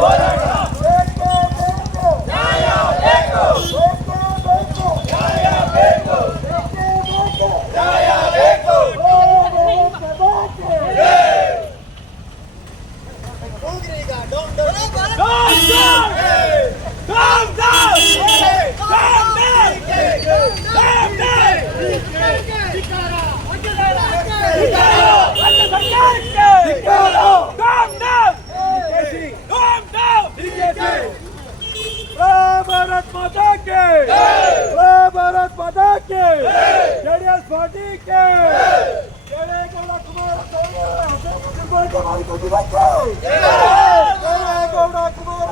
போராட்டம் भारत माता के जय भारत माता के जेडीएस पार्टी के गौड़ा कुमार गौड़ा कुमार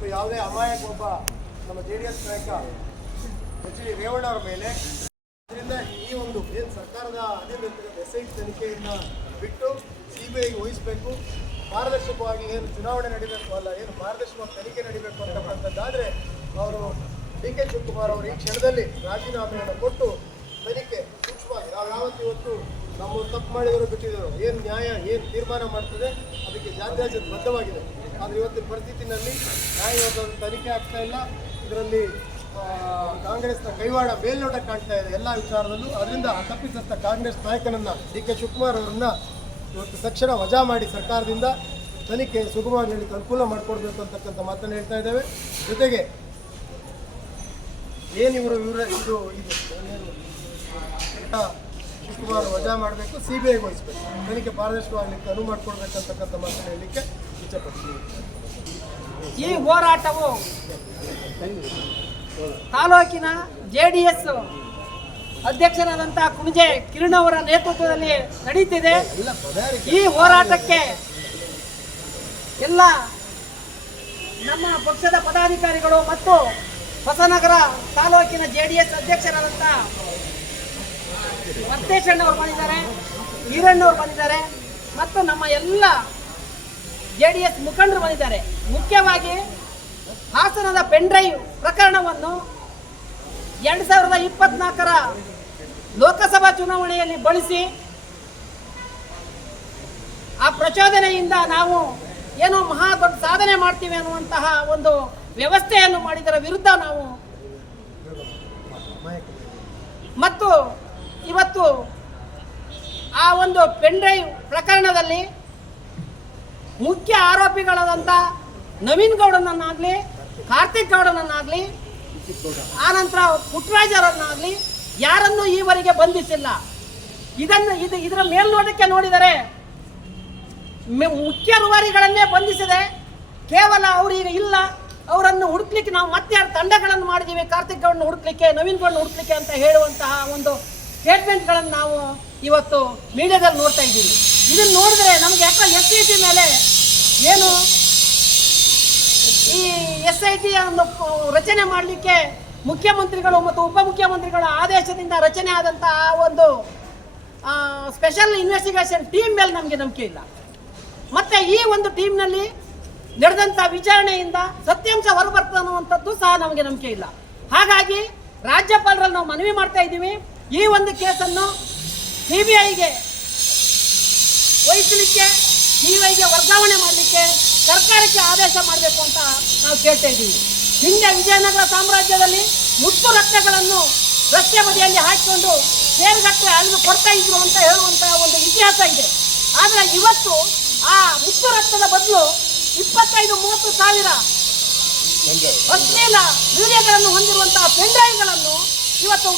ಇವತ್ತು ಯಾವುದೇ ಅಮಾಯಕ ಒಬ್ಬ ನಮ್ಮ ಜೆ ಡಿ ಎಸ್ ನಾಯಕ ಎಚ್ ಡಿ ರೇವಣ್ಣ ಅವರ ಮೇಲೆ. ಇದರಿಂದ ಈ ಒಂದು ಏನು ಸರ್ಕಾರದ ಅಧಿವೇಶನದ ಎಸ್ ಐ ತನಿಖೆಯನ್ನು ಬಿಟ್ಟು ಸಿ ಬಿ ಐಗೆ ವಹಿಸಬೇಕು ಪಾರದರ್ಶಕವಾಗಿ ಏನು ಚುನಾವಣೆ ನಡೀಬೇಕು ಅಲ್ಲ, ಏನು ಪಾರದರ್ಶಕವಾಗಿ ತನಿಖೆ ನಡೀಬೇಕು ಅಂತಕ್ಕಂಥದ್ದಾದರೆ ಅವರು ಡಿ ಕೆ ಶಿವಕುಮಾರ್ ಅವರು ಈ ಕ್ಷಣದಲ್ಲಿ ರಾಜೀನಾಮೆಯನ್ನು ಕೊಟ್ಟು ತನಿಖೆ ಸೂಕ್ಷ್ಮವಾಗಿ, ನಾವು ಯಾವತ್ತು ಇವತ್ತು ನಮ್ಮ ತಪ್ಪು ಮಾಡಿದರು ಬಿಟ್ಟಿದ್ದರು. ಏನು ನ್ಯಾಯ, ಏನು ತೀರ್ಮಾನ ಮಾಡ್ತದೆ, ಅದಕ್ಕೆ ಜಾತ್ಯಾಜ್ಯದ ಬದ್ಧವಾಗಿದೆ. ಆದರೆ ಇವತ್ತಿನ ಪರಿಸ್ಥಿತಿನಲ್ಲಿ ನ್ಯಾಯವಾದ ತನಿಖೆ ಆಗ್ತಾ ಇಲ್ಲ. ಇದರಲ್ಲಿ ಕಾಂಗ್ರೆಸ್ನ ಕೈವಾಡ ಮೇಲ್ನೋಟ ಕಾಣ್ತಾ ಇದೆ ಎಲ್ಲ ವಿಚಾರದಲ್ಲೂ. ಅದರಿಂದ ತಪ್ಪಿತಸ್ಥ ಕಾಂಗ್ರೆಸ್ ನಾಯಕನನ್ನ ಡಿ ಕೆ ಶಿವಕುಮಾರ್ ಅವರನ್ನ ಇವತ್ತು ತಕ್ಷಣ ವಜಾ ಮಾಡಿ ಸರ್ಕಾರದಿಂದ ತನಿಖೆ ಸುಗಮವಾಗಿ ಹೇಳಿ ಅನುಕೂಲ ಮಾಡಿಕೊಡ್ಬೇಕು ಅಂತಕ್ಕಂಥ ಮಾತನ್ನು ಹೇಳ್ತಾ ಇದ್ದೇವೆ. ಜೊತೆಗೆ ಏನು ಇವರು ಇದು ಇದು ಶಿವಕುಮಾರ್ ವಜಾ ಮಾಡಬೇಕು ಸಿ ಬಿ ಐ ವಹಿಸಬೇಕು ತನಿಖೆ ಪಾರದರ್ಶಕವಾಗಲಿಕ್ಕೆ ಅನುವು ಮಾಡಿಕೊಡ್ಬೇಕಂತಕ್ಕಂಥ ಮಾತನ್ನು ಹೇಳಲಿಕ್ಕೆ ಈ ಹೋರಾಟವು ತಾಲೂಕಿನ ಜೆ ಡಿ ಎಸ್ ಅಧ್ಯಕ್ಷರಾದಂತಹ ಕುಣಜೆ ಕಿರಣ್ ಅವರ ನೇತೃತ್ವದಲ್ಲಿ ನಡೀತಿದೆ. ಈ ಹೋರಾಟಕ್ಕೆ ಎಲ್ಲ ನಮ್ಮ ಪಕ್ಷದ ಪದಾಧಿಕಾರಿಗಳು ಮತ್ತು ಹೊಸನಗರ ತಾಲೂಕಿನ ಜೆ ಡಿ ಎಸ್ ಅಧ್ಯಕ್ಷರಾದಂಥ ಅವರು ಬಂದಿದ್ದಾರೆ, ಈರಣ್ಣವ್ರು ಬಂದಿದ್ದಾರೆ ಮತ್ತು ನಮ್ಮ ಎಲ್ಲ ಜೆ ಡಿ ಎಸ್ ಮುಖಂಡರು ಬಂದಿದ್ದಾರೆ. ಮುಖ್ಯವಾಗಿ ಹಾಸನದ ಪೆನ್ಡ್ರೈವ್ ಪ್ರಕರಣವನ್ನು ಎರಡು ಸಾವಿರದ ಇಪ್ಪತ್ನಾಲ್ಕರ ಲೋಕಸಭಾ ಚುನಾವಣೆಯಲ್ಲಿ ಬಳಸಿ ಆ ಪ್ರಚೋದನೆಯಿಂದ ನಾವು ಏನೋ ಮಹಾ ದೊಡ್ಡ ಸಾಧನೆ ಮಾಡ್ತೀವಿ ಅನ್ನುವಂತಹ ಒಂದು ವ್ಯವಸ್ಥೆಯನ್ನು ಮಾಡಿದರ ವಿರುದ್ಧ ನಾವು ಮತ್ತು ಇವತ್ತು ಆ ಒಂದು ಪೆನ್ಡ್ರೈವ್ ಪ್ರಕರಣದಲ್ಲಿ ಮುಖ್ಯ ಆರೋಪಿಗಳಾದಂಥ ನವೀನ್ ಗೌಡನನ್ನಾಗಲಿ, ಕಾರ್ತಿಕ್ ಗೌಡನನ್ನಾಗಲಿ, ಆನಂತರ ಪುಟ್ಟರಾಜರನ್ನಾಗಲಿ ಯಾರನ್ನೂ ಈವರೆಗೆ ಬಂಧಿಸಿಲ್ಲ. ಇದನ್ನು ಇದು ಇದರ ಮೇಲ್ನೋಟಕ್ಕೆ ನೋಡಿದರೆ ಮುಖ್ಯ ರೂವಾರಿಗಳನ್ನೇ ಬಂಧಿಸಿದೆ. ಕೇವಲ ಅವರೀಗ ಇಲ್ಲ. ಅವರನ್ನು ಹುಡುಕ್ಲಿಕ್ಕೆ ನಾವು ಮತ್ತೆ ತಂಡಗಳನ್ನು ಮಾಡಿದ್ದೀವಿ ಕಾರ್ತಿಕ್ ಗೌಡನ ಹುಡುಕ್ಲಿಕ್ಕೆ, ನವೀನ್ ಗೌಡನ ಹುಡುಕ್ಲಿಕ್ಕೆ ಅಂತ ಹೇಳುವಂತಹ ಒಂದು ಸ್ಟೇಟ್ಮೆಂಟ್ಗಳನ್ನು ನಾವು ಇವತ್ತು ಮೀಡಿಯಾದಲ್ಲಿ ನೋಡ್ತಾ ಇದ್ದೀವಿ. ಇದನ್ನು ನೋಡಿದ್ರೆ ನಮ್ಗೆ ಯಾಕೋ ಎಸ್ ಮೇಲೆ ಏನು? ಈ ಎಸ್ ಐ ಟಿ ರಚನೆ ಮಾಡಲಿಕ್ಕೆ ಮುಖ್ಯಮಂತ್ರಿಗಳು ಮತ್ತು ಉಪಮುಖ್ಯಮಂತ್ರಿಗಳ ಆದೇಶದಿಂದ ರಚನೆ ಆದಂತಹ ಆ ಒಂದು ಸ್ಪೆಷಲ್ ಇನ್ವೆಸ್ಟಿಗೇಷನ್ ಟೀಮ್ ಮೇಲೆ ನಮಗೆ ನಂಬಿಕೆ ಇಲ್ಲ. ಮತ್ತೆ ಈ ಒಂದು ಟೀಮ್ನಲ್ಲಿ ನಡೆದಂಥ ವಿಚಾರಣೆಯಿಂದ ಸತ್ಯಾಂಶ ಹೊರಬರ್ತದೆ ಅನ್ನುವಂಥದ್ದು ಸಹ ನಮಗೆ ನಂಬಿಕೆ ಇಲ್ಲ. ಹಾಗಾಗಿ ರಾಜ್ಯಪಾಲರಲ್ಲಿ ನಾವು ಮನವಿ ಮಾಡ್ತಾ ಇದ್ದೀವಿ. ಈ ಒಂದು ಕೇಸನ್ನು ಸಿ ಬಿ ಐಗೆ ವಹಿಸಲಿಕ್ಕೆ ಬಿ ವರ್ಗಾವಣೆ ಮಾಡಲಿಕ್ಕೆ ಸರ್ಕಾರಕ್ಕೆ ಆದೇಶ ಮಾಡಬೇಕು ಅಂತ ನಾವು ಕೇಳ್ತಾ ಇದ್ದೀವಿ. ಹಿಂದೆ ವಿಜಯನಗರ ಸಾಮ್ರಾಜ್ಯದಲ್ಲಿ ಮುತ್ತು ರಕ್ತಗಳನ್ನು ರಸ್ತೆ ಬದಿಯಲ್ಲಿ ಹಾಕಿಕೊಂಡು ಸೇರುಗಟ್ಟೆ ಅಳಿದು ಕೊಡ್ತಾ ಇದ್ರು ಅಂತ ಹೇಳುವಂತಹ ಒಂದು ಇತಿಹಾಸ ಇದೆ. ಆದರೆ ಇವತ್ತು ಆ ಮುತ್ತು ರಕ್ತದ ಬದಲು ಇಪ್ಪತ್ತೈದು, ಮೂವತ್ತು ಸಾವಿರ ಅಶ್ಲೀಲ ವೀಡಿಯೋಗಳನ್ನು ಹೊಂದಿರುವಂತಹ ಪೆಂಡ್ರೈವ್ಗಳನ್ನು ಇವತ್ತು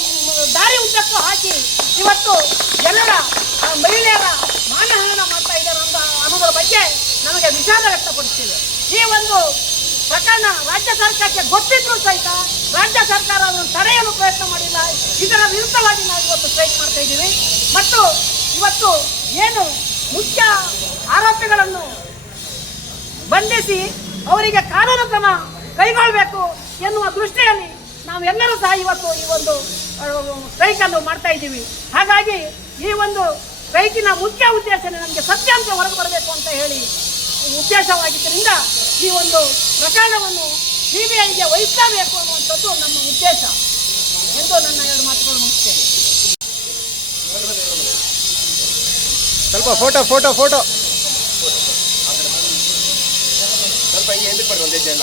ದಾರಿ ಉದ್ದಕ್ಕೂ ಹಾಕಿ ಇವತ್ತು ಎಲ್ಲರ ಮಹಿಳೆಯರ ಮಾನಹಾನ ಮಾಡ್ತಾ ಅಂತ ಅನ್ನೋದ್ರ ಬಗ್ಗೆ ನಮಗೆ ವಿಚಾರ ವ್ಯಕ್ತಪಡಿಸ್ತೀವಿ. ಈ ಒಂದು ಪ್ರಕರಣ ರಾಜ್ಯ ಸರ್ಕಾರಕ್ಕೆ ಗೊತ್ತಿದ್ರು ಸಹಿತ ರಾಜ್ಯ ಸರ್ಕಾರ ಅದನ್ನು ತಡೆಯಲು ಪ್ರಯತ್ನ ಮಾಡಿಲ್ಲ. ಇದರ ವಿರುದ್ಧವಾಗಿ ನಾವು ಇವತ್ತು ಸ್ಟ್ರೈಕ್ ಮಾಡ್ತಾ ಇದ್ದೀವಿ. ಮತ್ತು ಇವತ್ತು ಏನು ಮುಖ್ಯ ಆರೋಪಿಗಳನ್ನು ಬಂಧಿಸಿ ಅವರಿಗೆ ಕಾನೂನು ಕ್ರಮ ಕೈಗೊಳ್ಳಬೇಕು ಎನ್ನುವ ದೃಷ್ಟಿಯಲ್ಲಿ ನಾವೆಲ್ಲರೂ ಸಹ ಇವತ್ತು ಈ ಒಂದು ಸ್ಟ್ರೈಕನ್ನು ಮಾಡ್ತಾ ಇದ್ದೀವಿ. ಹಾಗಾಗಿ ಈ ಒಂದು ಸ್ಟ್ರೈಕಿನ ಮುಖ್ಯ ಉದ್ದೇಶನೇ ನಮಗೆ ಸತ್ಯಾಂಶ ಹೊರಗೆ ಬರಬೇಕು ಅಂತ ಹೇಳಿ ಉದ್ದೇಶವಾಗಿದ್ದರಿಂದ ಈ ಒಂದು ಪ್ರಕರಣವನ್ನು ಸಿಬಿಐಗೆ ವಹಿಸಬೇಕು ಅನ್ನುವಂಥದ್ದು ನಮ್ಮ ಉದ್ದೇಶ ಎಂದು ನನ್ನ ಎರಡು ಮಾತುಗಳು ಮುಗಿಸ್ತೇನೆ. ಸ್ವಲ್ಪ ಫೋಟೋ ಫೋಟೋ ಫೋಟೋ. ಸ್ವಲ್ಪ ಹಿಂಗೆ ಹಿಂದಕ್ಕೆ ಬರ್ರಿ ಒಂದೇ ಜನ